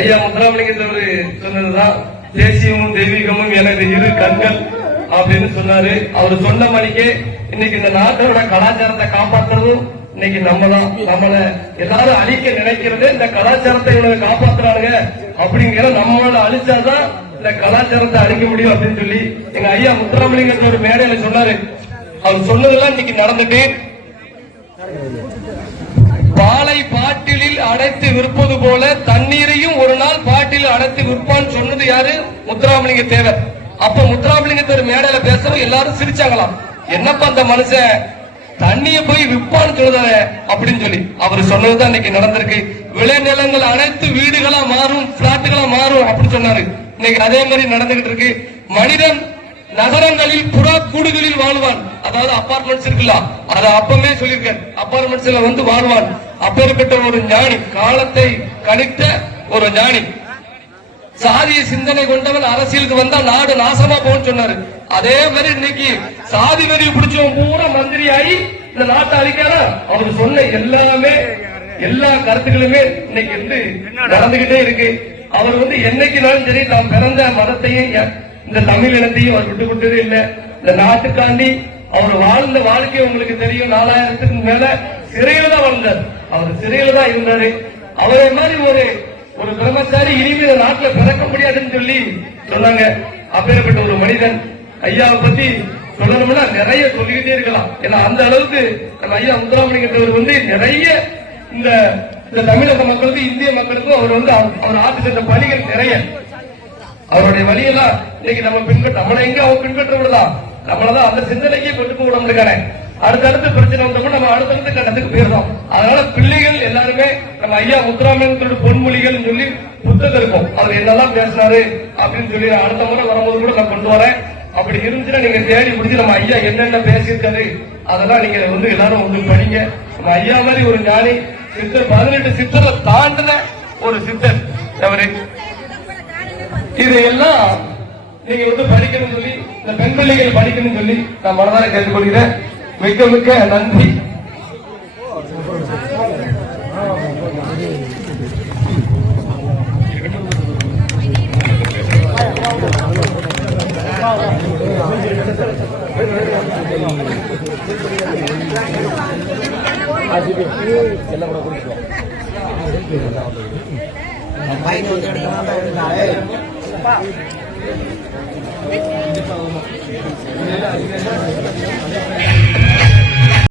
ஐயா முத்துராமலிங்கத்தவர் சொன்னதுதான் தேசியமும் தெய்வீகமும் எனது இரு கண்கள் அப்படின்னு சொன்னாரு. அவர் சொன்ன மணிக்கு இன்னைக்கு இந்த நாட்டோட கலாச்சாரத்தை காப்பாற்றுறதும் இன்னைக்கு நம்மதான். நம்மள எல்லாரும் அழிக்க நினைக்கிறது இந்த கலாச்சாரத்தை இவங்க காப்பாற்றுறாங்க அப்படிங்கிற நம்மளோட அழிச்சாதான் இந்த கலாச்சாரத்தை அழிக்க முடியும் அப்படின்னு சொல்லி எங்க ஐயா முத்துராமலிங்கத்தவர் மேடையில சொன்னாரு. அவர் சொன்னதெல்லாம் இன்னைக்கு நடந்துட்டு பாலை பாட்டிலில் அடைத்து விற்பது போல தண்ணீரையும் ஒரு நாள் பாட்டில் அடைத்து விற்பான்னு சொன்னது யாரு? முத்துராமலிங்க தேவர். அப்ப முத்துராமலிங்க தேவர் மேடையில பேசுறோம், எல்லாரும் சிரிச்சாங்களாம். என்னப்பா அந்த மனுஷன் தண்ணிய போய் விற்பான்னு சொல்லுதாரு அப்படின்னு சொல்லி. அவர் சொன்னதுதான் இன்னைக்கு நடந்திருக்கு. விளைநிலங்கள் அனைத்து வீடுகளா மாறும், பிளாட்டுகளா மாறும் அப்படின்னு சொன்னாரு. இன்னைக்கு அதே மாதிரி நடந்துகிட்டு இருக்கு. மனிதன் நகரங்களில் புறா கூடுகளில் வாழ்வான். அதாவது அபார்ட்மெண்ட்ஸ் இருக்குல்ல, அதை அப்பவே சொல்லியிருக்க, அபார்ட்மெண்ட்ஸ்ல வந்து வாழ்வான். அப்பேற்பட்ட ஒரு ஞானி, காலத்தை கணித்த ஒரு ஞானி, சாதிய சிந்தனை கொண்டவன் அரசியலுக்கு வந்தா நாடு நாசமா போன்னு சொன்னாரு. அதே மாதிரி இன்னைக்கு சாதி வரி பிடிச்சவன் பூரா மந்திரி ஆகி இந்த நாட்டை அழிக்காத அவர் சொன்ன எல்லாமே எல்லா கருத்துக்களுமே இன்னைக்கு வந்து நடந்துகிட்டே இருக்கு. அவர் வந்து என்னைக்குனாலும் சரி நாம் பிறந்த மதத்தையும் இந்த தமிழ் இனத்தையும் அவர் விட்டு கொடுத்ததே இல்லை. இந்த நாட்டுக்காண்டி அவர் வாழ்ந்த வாழ்க்கை உங்களுக்கு தெரியும். 4000க்கு மேல சிறையில தான் வாழ்ந்தார். அவர் சிறையில தான் இருந்தாரு. அவரை மாதிரி ஒரு பிரம்மச்சாரி இனிமே இந்த நாட்டில் பிறக்க முடியாதுன்னு சொல்லி சொன்னாங்க. அப்பேற்பட்ட ஒரு மனிதன் ஐயாவை பத்தி சொல்லணும்னா நிறைய சொல்லிக்கிட்டே இருக்கலாம். ஏன்னா அந்த அளவுக்கு நம்ம ஐயா முத்துராமலிங்கத்தவர் வந்து நிறைய இந்த தமிழக மக்களுக்கும் இந்திய மக்களுக்கும் அவர் வந்து அவர் ஆட்சி சென்ற பணிகள் நிறைய. அவருடைய வழியெல்லாம் இன்னைக்கு நம்ம நம்மளை எங்க அவங்க பின்பற்ற விடலாம், நம்மளதான் அந்த சிந்தனைக்கே கொண்டு போக விடாம அடுத்தடுத்து பிரச்சனை வந்தோம்னா நம்ம அடுத்தடுத்து கட்டத்துக்கு போயிருந்தோம். அதனால பிள்ளைகள் எல்லாருமே நம்ம ஐயா முத்துராமலிங்கத்தோட பொன்மொழிகள் சொல்லி புத்தகம் இருக்கும். அவர் என்னெல்லாம் பேசினாரு அப்படின்னு சொல்லி அடுத்த முறை வரும்போது கூட நான் கொண்டு வரேன். அப்படி இருந்துச்சுன்னா நீங்க தேடி பிடிச்சி நம்ம ஐயா என்னென்ன பேசியிருக்காரு அதெல்லாம் நீங்க வந்து எல்லாரும் வந்து படிங்க. நம்ம ஐயா மாதிரி ஒரு ஞானி சித்தர், 18 சித்தரை தாண்டின ஒரு சித்தர் அவரு. இதையெல்லாம் நீங்க வந்து படிக்கணும்னு சொல்லி, இந்த பெண் பிள்ளைகள் படிக்கணும்னு சொல்லி நான் மனதார கேட்டுக்கொள்கிறேன். மிக்க மிக்க நன்றி. Bye.